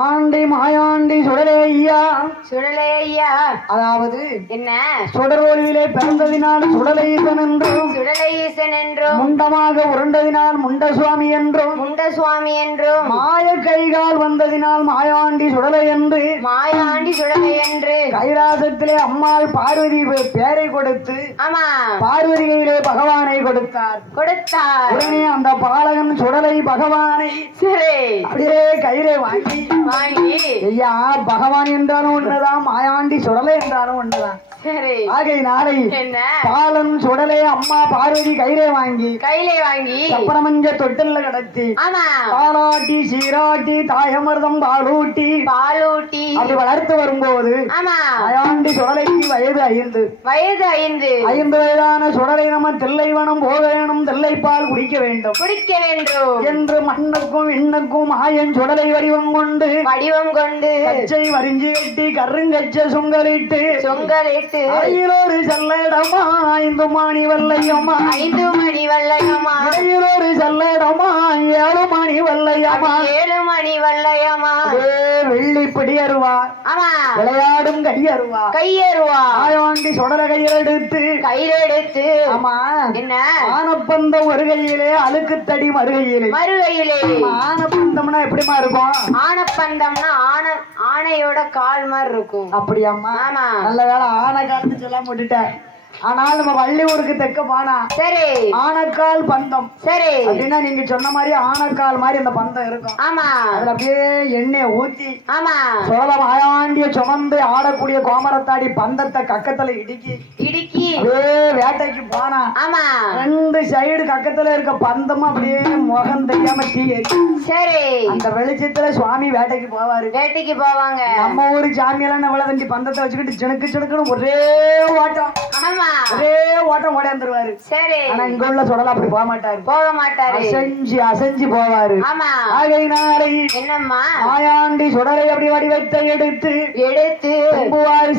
Aunty Mayandi சுடலே ஐயா, சுடலே ஐயா. அதாவது என்ன? சுடரொளியிலே பிறந்ததினால் சுடலை ஈசன் என்றும், சுடலை ஈசன் என்றும், முண்டமாக உருண்டதினால் முண்ட சுவாமி என்றும், முண்ட சுவாமி என்றும், மாய கைகால் வந்ததினால் மாயாண்டி சுடலை என்று, மாயாண்டி சுடலை என்று கைலாசத்திலே அம்மாள் பார்வதி பேரை கொடுத்து, ஆமா, பார்வதி கையிலே பகவானை கொடுத்தார். உடனே அந்த பாலகன் சுடலை பகவானை சரி அப்படியே கையிலே வாங்கி ஐயா, பகவான் என்றாலும் ஒண்ணுதான், மாயாண்டி சுடலை என்றாலும் ஒண்ணுதான். ஆகையினாலே பாலன் சுடலை அம்மா பார்வதி கையிலே வாங்கி சப்பரமஞ்ச தொட்டில கடத்தி பாலாட்டி சீராட்டி தாயமிர்தம் பாலூட்டி அப்படி வளர்த்து வரும்போது மாயாண்டி சுடலைக்கு வயது 5 வயதான சுடலை நம்ம தில்லைவனம் போக வேணும், தில்லைப்பால் குடிக்க வேண்டும் என்று மண்ணுக்கும் விண்ணுக்கும் மாயன் சுடலை வடிவம் கொண்டு கச்சை வரிஞ்சி கட்டி கருங்கச்ச சுங்கலிட்டு அறையிலோடு செல்லடமா 5 மணி வல்லையம்மா, 5 மணி வல்லையம்மா, அறையிலோடு செல்லடமா 7 மணி வல்லையம்மா, 7 மணி வல்லையம்மா, வெள்ளி பிடி அருவார், விளையாடும் கையருவா மாயாண்டி சுடல கையிலெடுத்து ஆமா என்ன ஆனப்பந்தம் ஒரு கையிலே அழுக்குத்தடி மறுகையிலே ஆனப்பந்தம்னா எப்படிமா இருக்கும்? ஆனப்பந்தம்னா ஆனையோட கால் மாதிரி இருக்கும். அப்படியாம்மா? நல்ல வேலை ஆனை கால்னு சொல்ல போட்டுட்டேன். ஆனால் நம்ம வள்ளியூருக்கு தெக்க போனா சரி ஆனக்கால் பந்தம் சரி அப்படின்னா நீங்க சொன்ன மாதிரி ஆனக்கால் மாதிரி அந்த பந்தம் இருக்கும். ஆமா, அதுல அப்படியே எண்ணெய் ஊத்தி ஆமா சோழ மாயாண்டிய சுமந்து ஆடக்கூடிய கோமரத்தாடி பந்தத்தை கக்கத்துல இடுக்கி அப்படியே வேட்டைக்கு போனா ஆமா 2 சைடு கக்கத்துல இருக்க பந்தமும் அப்படியே முகம் தெரியாம தீ சரி அந்த வெளிச்சத்துல சுவாமி வேட்டைக்கு போவாங்க. நம்ம ஊரு சாமியெல்லாம் நம்மள தண்டி பந்தத்தை வச்சுக்கிட்டு சிணுக்குன்னு ஒரே ஓட்டம் ஒரே ஓட்டம் ஓடியாந்துருவாரு. சரி ஆனா இங்க உள்ள சுடல அப்படி போக மாட்டாரு, அசைஞ்சு போவாரு. ஆகையினாலே என்னம்மா மாயாண்டி சுடலை அப்படி வடிவத்தை எடுத்து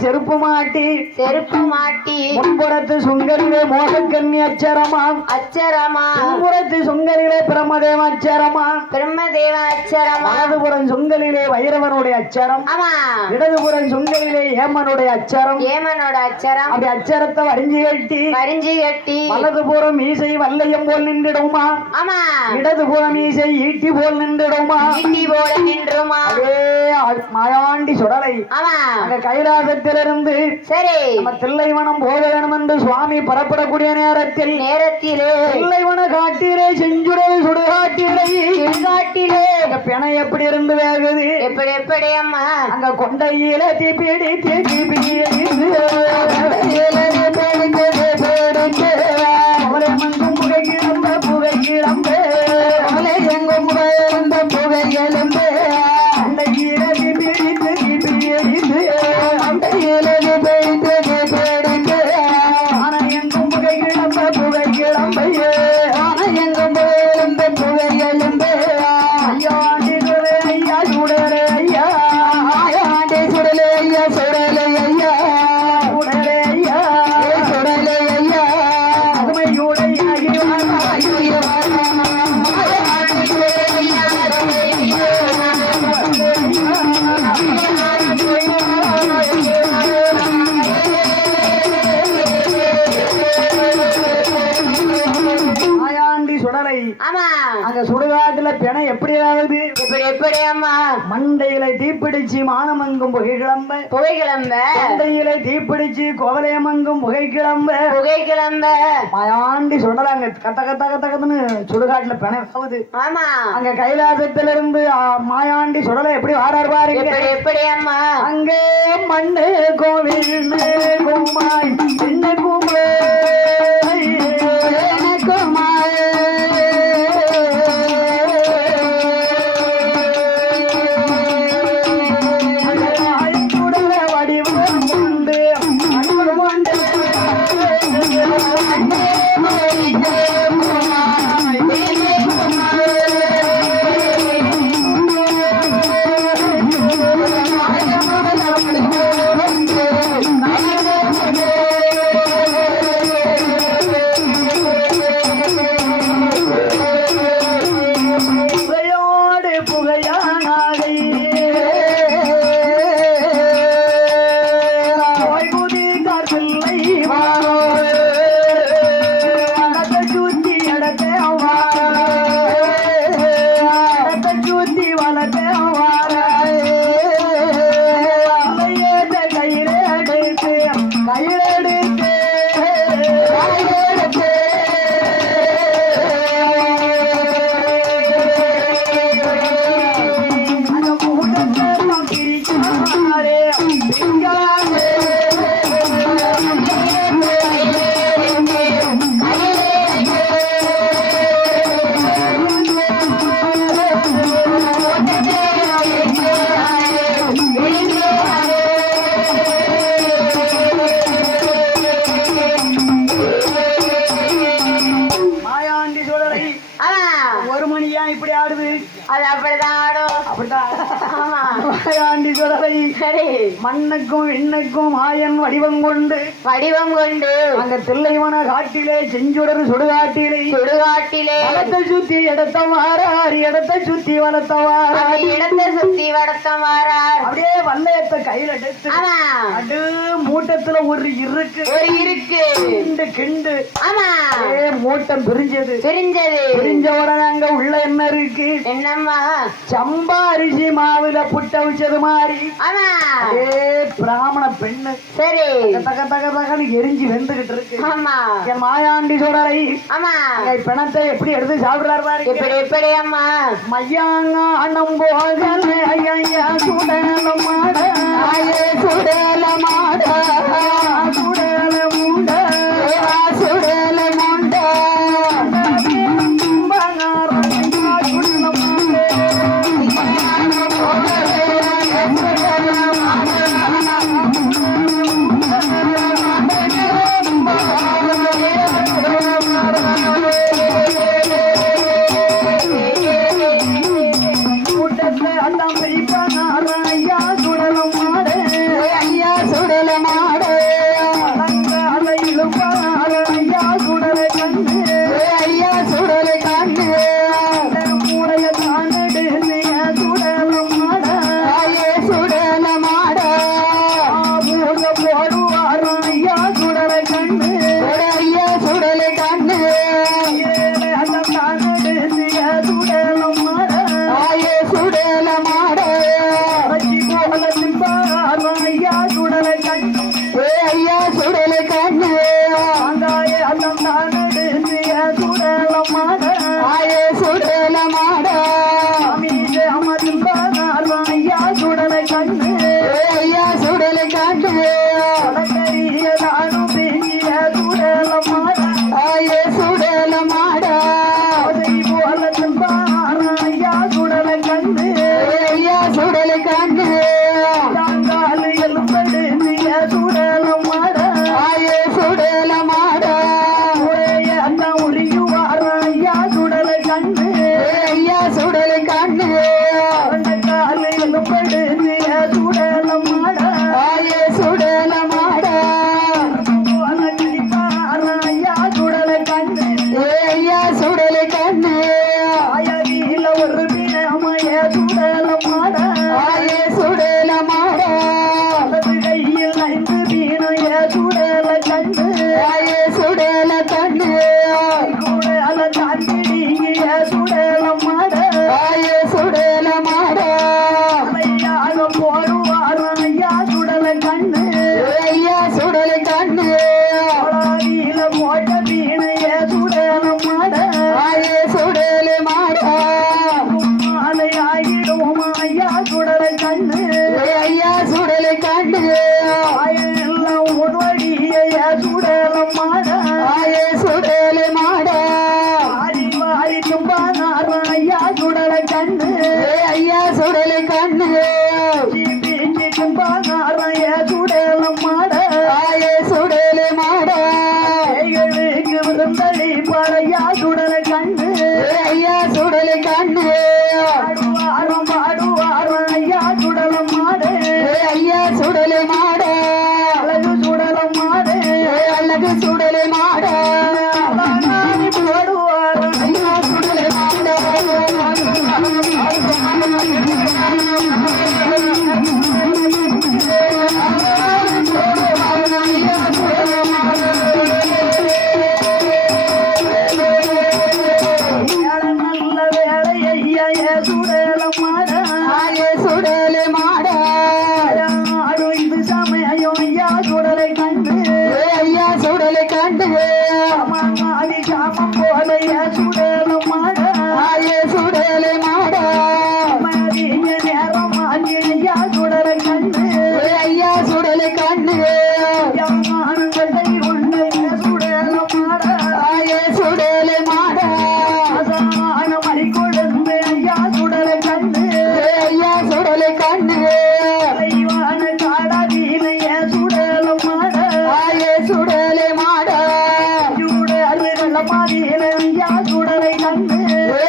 செருப்பு மாட்டி முன்புறத்து சுங்கரிலே மோகக்கண்ணி அச்சரமாம் முன்புறத்து சுங்கரிலே பிரம்மதேவ அச்சரமாம் வலதுபுறம் சுங்கலிலே வைரவனுடைய அச்சரம், இடதுபுறம் சுங்கலிலே ஏமனுடைய அச்சரம் அப்படி அச்சரத்தை வரிஞ்சி கட்டி வலதுபுறம் மீசை வல்லையம் போல் நின்றுடுமா, இடதுபுறம் மீசை ஈட்டி போல் நின்றுடுமா. அதே மாயாண்டி சுடலை அங்க கைலாசத்திலிருந்து சரி நம்ம தில்லைவனம் போக வேணும் என்று சுவாமி புறப்படக்கூடிய நேரத்திலே தில்லைவன காட்டிலே செஞ்சுடல் சுடுகாட்டிலே பிணை எப்படி இருந்து வேகுது, எப்படி அம்மா அங்க கொண்டையில தீப்பிடி புகை கிளம்பு எங்கும் புகை கிளம்பு சுடுகாட்டுல பிணை எப்படி ஆகுது, எப்படி அம்மா மண்டையில தீப்பிடிச்சு மானமங்கும் புகை கிளம்ப மண்டையில தீப்பிடிச்சு கோவலையமங்கும் புகை கிளம்ப மாயாண்டி சுடலாங்க கத்தன்னு சுடுகாட்டுல பிணை ஆகுது. ஆமா அங்க கைலாசத்திலிருந்து மாயாண்டி சுடலை எப்படி வாரார் பாருங்க, எப்படி அம்மா அங்கே மண்ணு கோவில் குமாய் என்ன குமாய் அது அப்படிதான் ஆடும். அப்படித்தான் ஆமா. மாயாண்டி சுடலை சரி. மண்ணுக்கும் விண்ணுக்கும் மாயன் வடிவம் கொண்டு வடிவம் கொண்டு அங்க தில்லைவன காட்டிலே செஞ்சுடர் சுடுகாட்டிலே சுடுகாட்டிலே இடத்தை சுத்தி இடத்த மாறார் இடத்தை சுத்தி வளர்த்தவார் அந்த இடத்தை சுத்தி வடத்தம் வாரார். அப்படியே வல்லையத்தை கையில எடுத்து ஆமா. அடு மூட்டத்துல ஒரு இருக்கு ஒரு இருக்கு. கிண்டு கிண்டு ஆமா. மூட்டம் பிரிஞ்சது தெரிஞ்சது. பிரிஞ்ச உடனே அங்க உள்ள என்ன இருக்கு என்னம்மா? சம்பா அரிசி மாவுல புட்ட வச்சது மாதிரி ஆமா. பிராமண பெண்ணு சரி. தக தக தகன்னு எரிஞ்சு வெந்துகிட்டு இருக்கு ஆமா. என் மாயாண்டி சுடலை ஆமா. பிணத்தை எப்படி எடுத்து சாப்பிடுறாரு பாருங்க இப்படி எப்படி அம்மா? மையாங்க அண்ணம் போகல ஐயா சுடல மாட சுடல மாட சுடல முண்ட சுடல முண்ட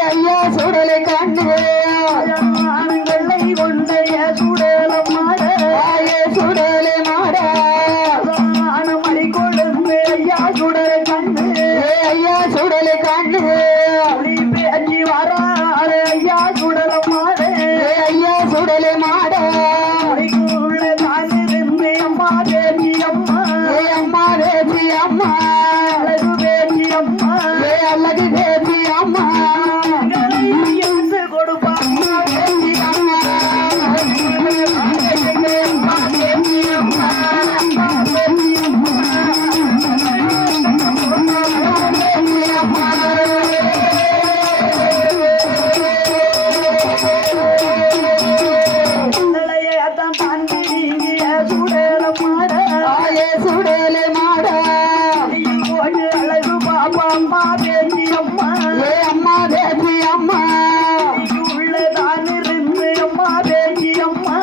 ஐயா சுடலை கண்டு ஐயா சுடலை கண்ணு புலி பேச்சு வராளே ஐயா சுடல மாடு ஐயா சுடலை மாட உள்ள தான் இருந்து அம்மா பேச்சி அம்மா அம்மா பேச்சி அம்மா அழகு பேச்சி அம்மா அழகு பேச்சி அம்மா இருந்து கொடுப்பாம்மா பேச்சி அம்மா பேச்சி அம்மா சுடலை மாட அழகு பாப்பா அம்மா பேச்சி அம்மா அம்மா பேச்சி அம்மா உள்ளதான் இருந்து அம்மா பேச்சி அம்மா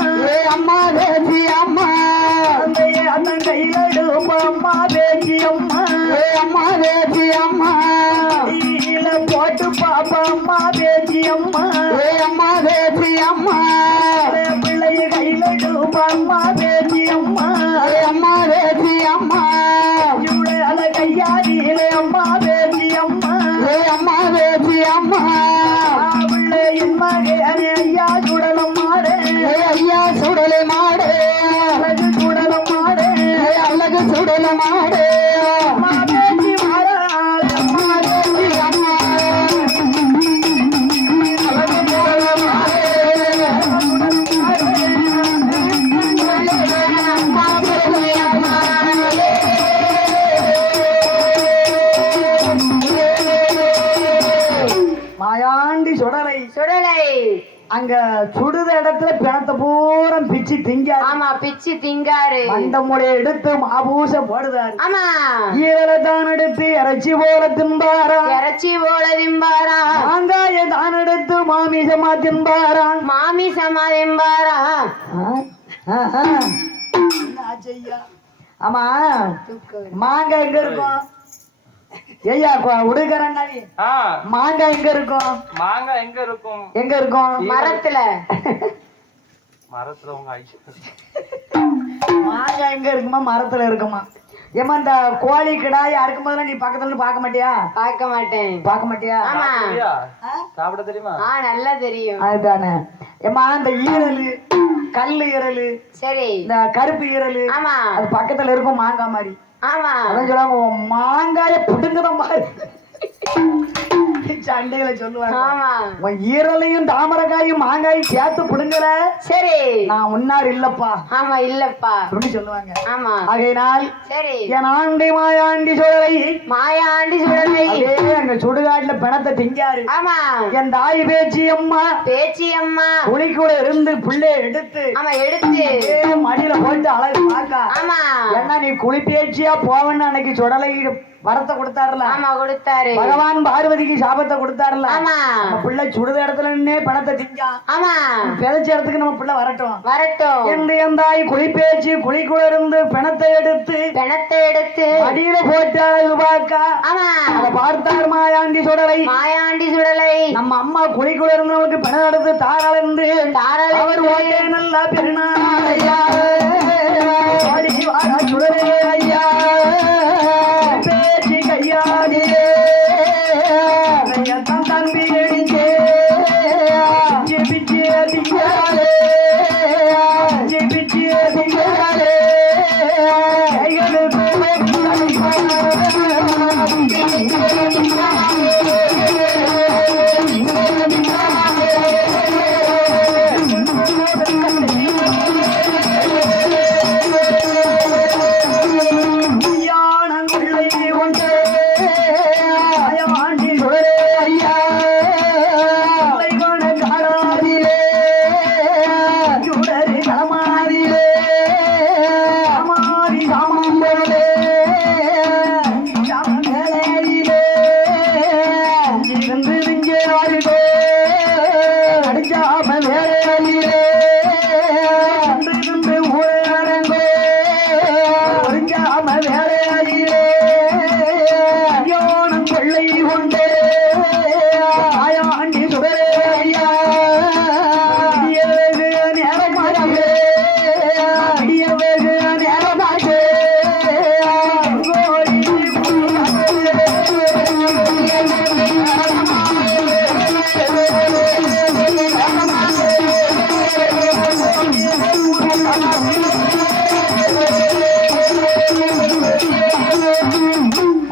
அம்மா பேச்சி அம்மா அண்ணன் கையில எடுப்பா அம்மா பேச்சி அம்மா அம்மா பேச்சி அம்மா போட்டு பாப்பா அம்மா பேச்சி அம்மா அம்மா பேச்சி அம்மா பிள்ளைய கையில எடுப்பா அம்மா பேச்சி அம்மா அம்மா பேச்சி அம்மா அல கையாடியில அம்மா பேச்சி அம்மா அம்மா பேச்சி அம்மா பிள்ளையின் மகன் ஐயா சுடலம் மாடு ஐயா சுடலை மாடு அழகு சுடலம் மாடு அழகு சுடல மாடு அம்மா பேச்சி மாறாள் அம்மா பேச்சி அம்மா அழகு சுடல மாடு அம்மா பேச்சி அம்மா மாயாண்டி சுடலை சுடலை அங்க சுடுத இடத்துல பிணத்தை பூரம் பிச்சு திங்காரு ஆமா பிச்சு திங்காரு மண்டமுடைய எடுத்து மாபூச போடுதாரு ஆமா ஈரலை தான் எடுத்து இறைச்சி போல தின்பாரா இறைச்சி போல திம்பாரா மாங்காய தான் எடுத்து மாமிசமா தின்பாரா மாமிசமா திம்பாரா ஆமா மாங்காய் எங்க இருக்கும் ஐயா உடுக்கறண்ணா மாங்காய் எங்க இருக்கும் மாங்காய் எங்க இருக்கும் எங்க இருக்கும் மரத்துல மரத்துல உங்க ஐயா மாங்காய் எங்க இருக்குமா மரத்துல இருக்குமா ஏமா இந்த கோழி கிடாய் அறுக்கும் போதெல்லாம் நீ பக்கத்துல இருந்து பார்க்க மாட்டியா பார்க்க மாட்டேன் பார்க்க மாட்டியா ஆமா ஐயா, சாப்பிட தெரியுமா நல்லா தெரியும் அதுதானே ஏமா இந்த ஈரல் கல்லு ஈரல் சரி இந்த கருப்பு ஈரல் ஆமா அது பக்கத்துல இருக்கும் மாங்காய் மாதிரி ஆமா அதான் சொல்லுவாங்க உன் மாங்காய புடுங்குற மாதிரி சண்டைகளை சொல்லுவாங்க ஆமா உன் ஈரலையும் தாமரைக்காயும் மாங்காயும் சேர்த்து புடுங்கல சரி நான் முன்னார் இல்லப்பா ஆமா இல்லப்பா அப்படின்னு சொல்லுவாங்க ஆமா ஆகையினால் சரி என் ஆண்டி மாயாண்டி சுடலை மாயாண்டி சுடலை அதே அங்க சுடுகாட்டுல பிணத்தை திங்காரு ஆமா என் தாய் பேச்சி அம்மா பேச்சி அம்மா குழிக்குள்ள இருந்து பிள்ளைய எடுத்து ஆமா எடுத்து அதே மடியில போட்டு அழகு பாக்கா ஆமா என்ன நீ குழி பேச்சியா போவன்னு அன்னைக்கு சுடலை வரத்தை கொடுத்தாருல ஆமா கொடுத்தாரு பகவான் பார்வதிக்கு சாபத்தை கொடுத்தாருல ஆமா நம்ம பிள்ளை சுடுத இடத்துல நின்னே பணத்தை திங்கா ஆமா பிழைச்ச இடத்துக்கு நம்ம பிள்ளை வரட்டும் வரட்டும் என்று என் தாய் குழி பேச்சு குழிக்குள்ள இருந்து பிணத்தை எடுத்து பிணத்தை எடுத்து மடியில போட்டு அழகு பாக்கா ஆமா அதை பார்த்தார் மாயாண்டி சுடலை மாயாண்டி சுடலை நம்ம அம்மா குழிக்குள்ள இருந்தவங்களுக்கு பிணம் எடுத்து தாராள் என்று தாராள அவர் ஓட்டே நல்லா பெருநாள் ஐயா ஓடி வாடா சுடலை ஐயா பேச்சு கையாடியே தான் தம்பி எழுந்தே பிச்சு அதிகாரே பிச்சு அதிகாரே கைகளுக்கு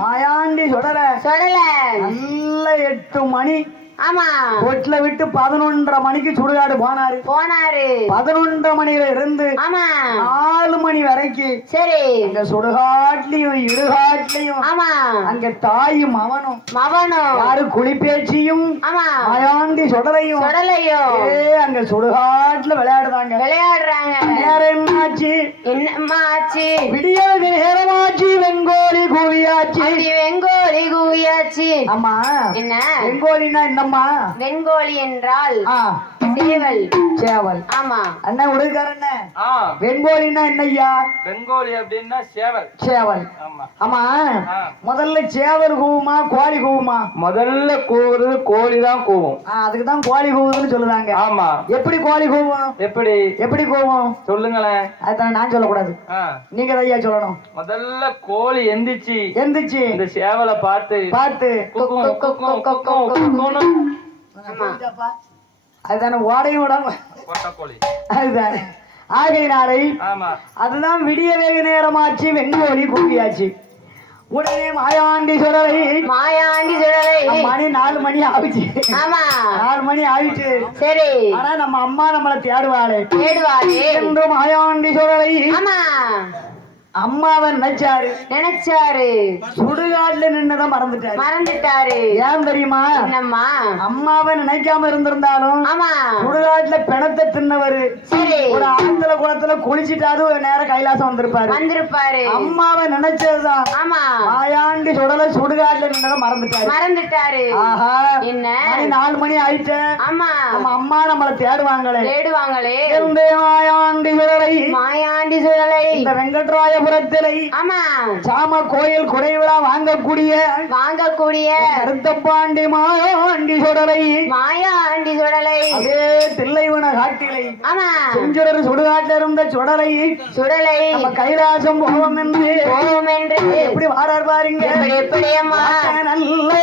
மாயாண்டி சுடல சுடல நல்ல 8 மணி ஆமா வீட்டுல விட்டு 11:30 மணிக்கு சுடுகாடு போனாரு. 11:30 மணியில இருந்து ஆமா 4 மணி வரைக்கும் சரி அங்க சுடுகாட்லயும் இடுகாட்லயும் ஆமா அங்க தாயும் மவனும் யாரு குளிப்பேச்சியும் ஆமா மாயாண்டி சுடலையும் அங்க சுடுகாட்டுல விளையாடுறாங்க. நேரம் என்னாச்சு? என்னம்மா ஆச்சு? விடிய நேரமாச்சு. வெங்கோலி கூவியாச்சு. ஆமா என்ன வெங்கோலினா என்னம்மா? வெங்கோலி என்றால் சேவல். ஆமா அண்ணன் உடுக்காரண்ண வெங்கோலினா என்னய்யா? பெங்கோலி அப்படின்னா சேவல். ஆமா முதல்ல சேவல் கூவுமா கோழி கூவுமா? முதல்ல கூவுறது கோழி தான் கூவும். அதுக்குதான் கோழி கூவுதுன்னு சொல்லுவாங்க. ஆமா. எப்படி கோழி கூவும்? எப்படி கூவும் சொல்லுங்களேன். அதுதான் நான் சொல்லக்கூடாது, நீங்க ஐயா சொல்லணும். முதல்ல கோழி எந்திரிச்சு இந்த சேவலை பார்த்து அதுதானே ஓடையும் விடாம அதுதானே ஆகையினாரை அதுதான் விடிய வேக நேரமாச்சு. வெங்கோலி கூவியாச்சு. உடனே மாயாண்டி சுடலை மணி 4 மணி ஆயிடுச்சு. 4 மணி ஆயிடுச்சு. சரி ஆனா நம்ம அம்மா நம்மளை தேடுவாளே என்று மாயாண்டி சுடலை அம்மாவை நினைச்சாரு. சுடுகாட்டுல நின்னுதான் மறந்துட்டாரு. ஏன் தெரியுமா? என்னம்மா? அம்மாவை நினைக்காம இருந்திருந்தாலும் சுடுகாட்டுல பிணத்தை தின்னவரு ஒரு ஆத்துல குளத்துல குளிச்சுட்டாது ஒரு நேரம் கைலாசம் வந்திருப்பாரு. அம்மாவை நினைச்சதுதான் மாயாண்டி சுடல சுடுகாட்டுல நின்னதான் மறந்துட்டாரு. ஆஹா என்ன 4 மணி ஆயிட்டு நம்ம அம்மா நம்மளை தேடுவாங்களே மாயாண்டி சுடலை இந்த வெங்கட்ராய சாம கோயில் குடைவிழா வாங்கக்கூடிய கருத்தப்பாண்டி மாயாண்டி சுடலை அதே தில்லைவன காட்டிலை செஞ்சுடர் சுடுகாட்டில் இருந்த சுடலை நம்ம கைலாசம் போவோம் என்று எப்படி வாரார் பாருங்க. எப்படி அம்மா நல்ல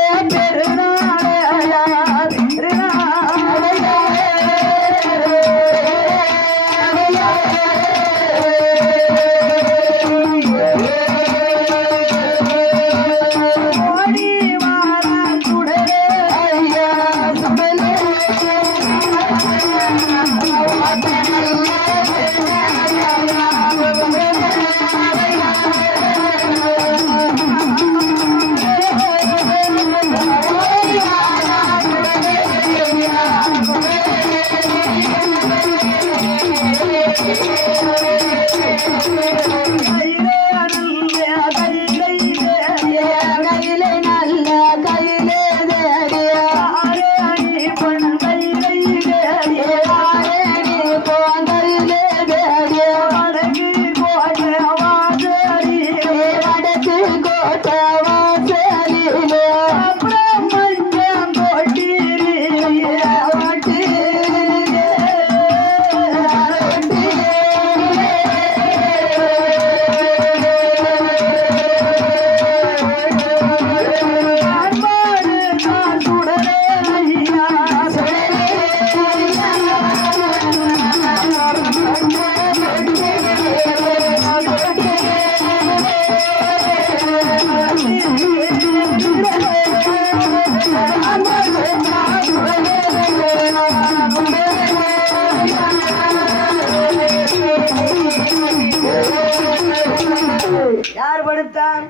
யார் படுத்தான்?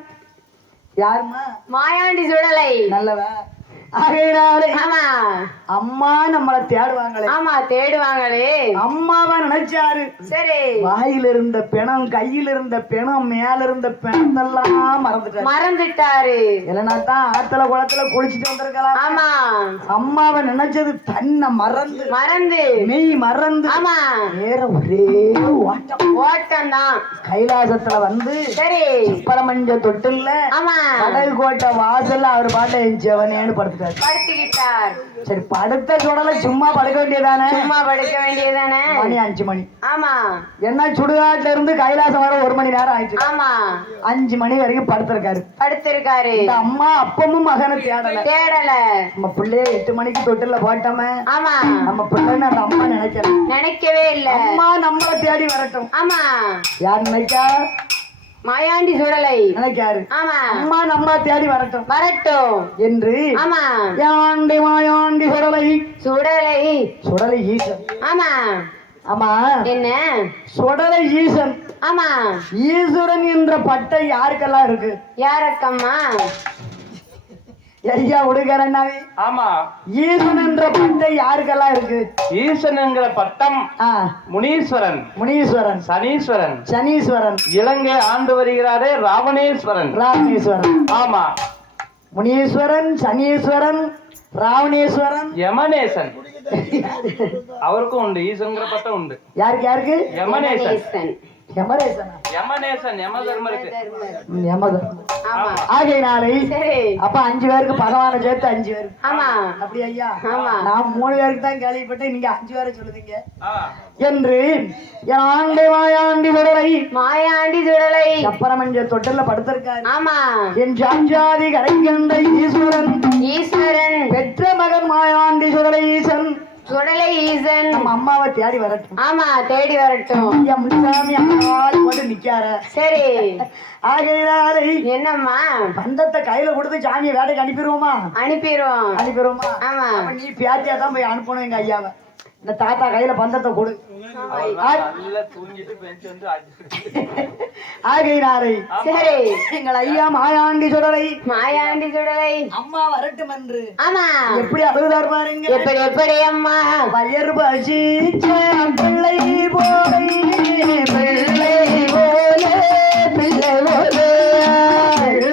யாருமா? மாயாண்டி சுடலை. நல்லவா அம்மா நம்மளை தேடுவாங்களே. அம்மாவா நினைச்சாரு. சரி வாயில இருந்த பிணம், கையில இருந்த பிணம், மேல இருந்த பிணத்தெல்லாம் மறந்துட்டாரு. இல்லைன்னா தான் ஆத்துல குளத்துல குளிச்சுட்டு வந்திருக்கலாம். ஆமா அம்மாவை நினைச்சது தன்னை மறந்து மெய் மறந்து வேற ஒரே ஓட்டம் தான். கைலாசத்துல வந்து சரி பரமஞ்ச தொட்டில்ல கடல் கோட்டை வாசல்ல அவர் பாட்டை எஞ்சவனேன்னு படுத்துக்கிட்டார். சரி படுத்த சுடல சும்மா படுக்க வேண்டியதானே? மணி 5 மணி. ஆமா என்ன சுடுகாட்டுல இருந்து கைலாசம் வர 1 மணி நேரம் ஆயிடுச்சு. ஆமா 5 மணி வரைக்கும் படுத்திருக்காரு. இந்த அம்மா அப்பமும் மகனை தேடல. நம்ம பிள்ளைய 8 மணிக்கு தொட்டில போட்டோமே. ஆமா நம்ம பிள்ளைன்னு அந்த அம்மா நினைக்கவே இல்ல. அம்மா நம்மளை தேடி வரட்டும். ஆமா யார் நினைக்கா? மாயாண்டி சுடலை நினைக்காரு. ஆமா அம்மா நம்ம தேடி வரட்டும் வரட்டும் என்று ஆமா யாண்டி மாயாண்டி சுடலை சுடலை சுடலை ஈசன். ஆமா ஆமா என்ன சுடலை ஈசன். ஆமா ஈஸ்வரன் என்ற பட்டை யாருக்கெல்லாம் இருக்கு? யாருக்கம்மா? ஐயா உடுகரண்ணாவே. ஆமா, ஈசன் என்ற பட்டை யாருக்கெல்லாம் இருக்கு? ஈசன் என்கிற பட்டம் முனீஸ்வரன், முனீஸ்வரன், சனீஸ்வரன், சனீஸ்வரன், இலங்கை ஆண்டு வருகிறாரே ராவணேஸ்வரன். ராவணேஸ்வரன். ஆமா, முனீஸ்வரன், சனீஸ்வரன், ராவணேஸ்வரன், யமனேசன். அவருக்கும் உண்டு ஈசன்கிற பட்டம் உண்டு. யாருக்கு யாருக்கு? யமனேசன். யமரேசனா? யமனேசன் யமதர்மருக்கு. யமதர்மன். ஆமா ஆகையினாலே சரி அப்ப 5 பேருக்கு பகவானை சேர்த்து 5 பேர். ஆமா அப்படி ஐயா? ஆமா. நான் 3 பேருக்கு தான் கேள்விப்பட்டேன், நீங்க 5 பேரை சொல்லுதீங்க ஆ, என்று ஆண்டை மாயாண்டி சுடலை மாயாண்டி சுடலை சப்பரமஞ்ச தொட்டில படுத்திருக்காரு. ஆமா என் சாஞ்சாதி கரைக்கண்ட ஈஸ்வரன் ஈஸ்வரன் பெற்ற மகன் மாயாண்டி சுடலை ஈசன் சுடலை ஈசன் நம்ம அம்மாவை தேடி வரட்டும். ஆமா தேடி வரட்டும். ஐயா முன்சாமி ஆள் போட்டு நிக்கார. சரி ஆகையினாலே என்னம்மா பந்தத்தை கையில கொடுத்து சாமியை வேலைக்கு அனுப்பிடுவோமா? அனுப்பிடுவோம். அனுப்பிடுவோமா? ஆமா அப்ப நீ பேத்தியா தான் போய் அனுப்பணும் எங்க ஐயாவை. இந்த தாத்தா கையில பந்தத்தை கொடு. நல்லா தூங்கிட்டு பெஞ்சு வந்து ஆகையினாலே சரி எங்கள் ஐயா மாயாண்டி சுடலை மாயாண்டி சுடலை அம்மா வரட்டும் என்று ஆமா எப்படி அழுதார் பாருங்க. எப்படி எப்படி அம்மா வயர் பசிச்ச பிள்ளை போலை பிள்ளை போல பிள்ளை போல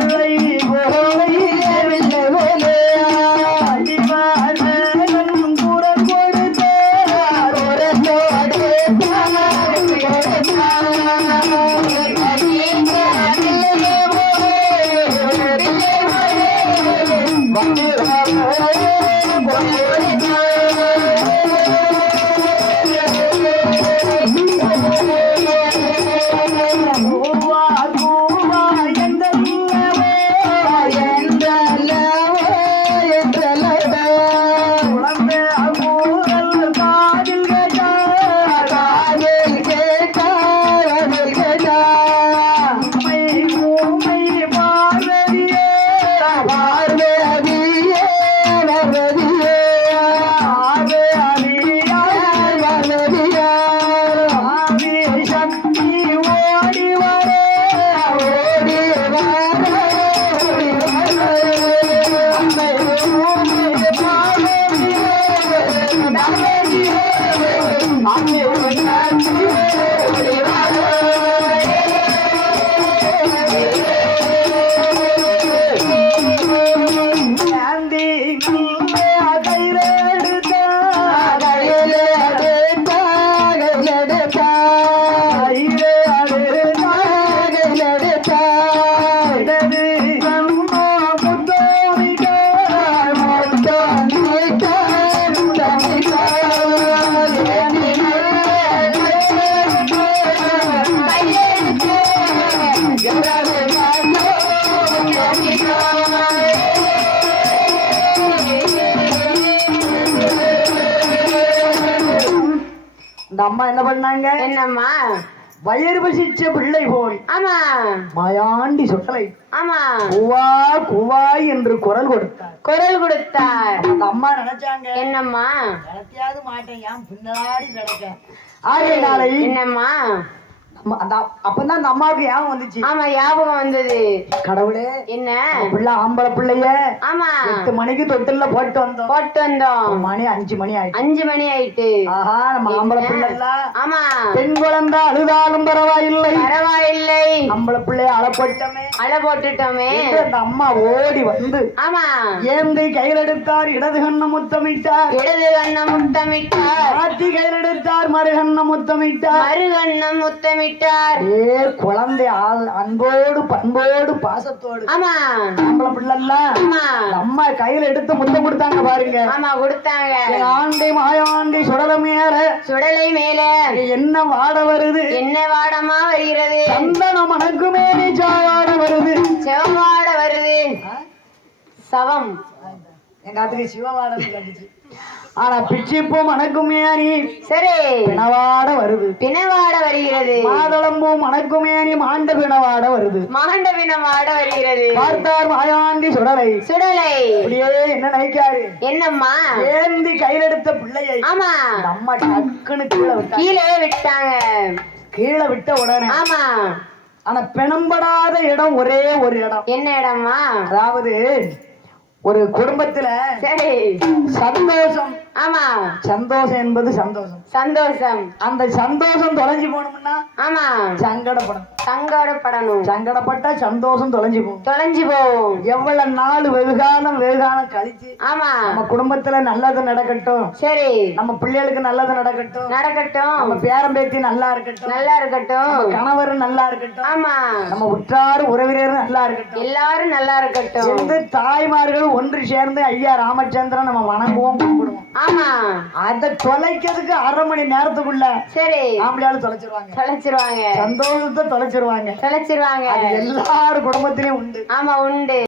பிள்ளை போலை பிள்ளை போல அடிவானன் குரல் கொடுத்த குரலோடு இந்த அம்மா என்ன பண்ணாங்க? என்னம்மா வயர் பசிச்ச பிள்ளை போல் ஆமா மாயாண்டி சுடலை ஆமா குவா குவாய் என்று குரல் கொடுத்தார். குரல் கொடுத்தார். அந்த அம்மா நினைச்சாங்க என்னம்மா நடத்தியாவது மாட்டேன், ஏன் பின்னாடி நடக்க. ஆகையினாலே என்னம்மா அப்பதான் அந்த அம்மாவுக்கு ஞாபகம் வந்துச்சு. ஆமா ஞாபகம் வந்தது. கடவுளே என்ன பிள்ளை ஆம்பளை பிள்ளைய ஆமா 8 மணிக்கு தொட்டில போட்டு வந்தோம். மணி 5 மணி ஆயிடுச்சு. 5 மணி ஆயிட்டு. ஆஹா நம்ம ஆம்பளை பிள்ளை ஆமா பெண் குழந்தை அழுதாலும் பரவாயில்லை பரவாயில்லை ஆம்பளை பிள்ளைய அழப்போட்டமே அழ போட்டுட்டோமே. அந்த அம்மா ஓடி வந்து ஆமா ஏந்தை கையில் எடுத்தார், இடது கண்ண முத்தமிட்டார், இடது கண்ணம் முத்தமிட்டார், ஆத்தி கையில் எடுத்தார், மறுகண்ண முத்தமிட்டார், மறுகண்ணம் முத்தமிட்டார். ஏ குழந்தை அன்போடு பண்போடு பாசத்தோடு ஆமா ஆம்பளை பிள்ளைலாம் ஆமா அம்மா கையில எடுத்து முத்தம் கொடுத்தாங்க பாருங்க. ஆமா கொடுத்தாங்க. ஆண்டி மாயாண்டி சுடலை மேல சுடலை மேல என்ன வாட வருது, என்ன வாடமா வருகிறது, சந்தனம் மணக்குமே சாவாட வருது, செவவாட வருது, சவம் எங்க ஆத்துக்கு சிவவாடம் கட்டுச்சு. ஆனா பிச்சிப்பூ மணக்குமேனி சரி பிணவாட வருது. பிணவாட வருகிறது. மாதளம்பூ மணக்குமேனி மாண்ட பிணவாட வருது. மாண்ட பிணவாட வருகிறது. பார்த்தார் மாயாண்டி சுடலை. சுடலை அப்படியே என்ன நினைக்காரு, என்னம்மா ஏந்தி கையில் எடுத்த பிள்ளையை ஆமா நம்ம டக்குன்னு கீழே விட்டா. கீழே விட்டாங்க. கீழே விட்ட உடனே ஆமா ஆனா பிணம்படாத இடம் ஒரே ஒரு இடம். என்ன இடம்மா? அதாவது ஒரு குடும்பத்துல சரி சந்தோஷம். ஆமா சந்தோஷம் என்பது சந்தோஷம். சந்தோஷம். அந்த சந்தோஷம் தொலைஞ்சு போகணும்னா ஆமா சங்கடப்படும். சங்கடப்படணும். சங்கடப்பட்டா சந்தோஷம் தொலைஞ்சு போகும். தொலைஞ்சு போகும். எவ்வளவு நாள் வெகுகாலம் கழிச்சு ஆமா நம்ம குடும்பத்துல நல்லது நடக்கட்டும், சரி நம்ம பிள்ளைகளுக்கு நல்லது நடக்கட்டும், நடக்கட்டும், நம்ம பேரம் பேத்தி நல்லா இருக்கட்டும், நல்லா இருக்கட்டும், நம்ம கணவர் நல்லா இருக்கட்டும், ஆமா நம்ம உற்றார் உறவினர் நல்லா இருக்கட்டும், எல்லாரும் நல்லா இருக்கட்டும் என்று தாய்மார்கள் ஒன்று சேர்ந்து ஐயா ராமச்சந்திரன் நம்ம வணங்குவோம், கும்பிடுவோம். ஆமா அதை தொலைக்கிறதுக்கு அரை மணி நேரத்துக்குள்ள சரி ஆம்பளையாலும் தொலைச்சிருவாங்க. தொலைச்சிருவாங்க. சந்தோஷத்தை தொலைச்சிருவாங்க. தொலைச்சிருவாங்க. அது எல்லாரும் குடும்பத்திலயும் உண்டு. ஆமா உண்டு.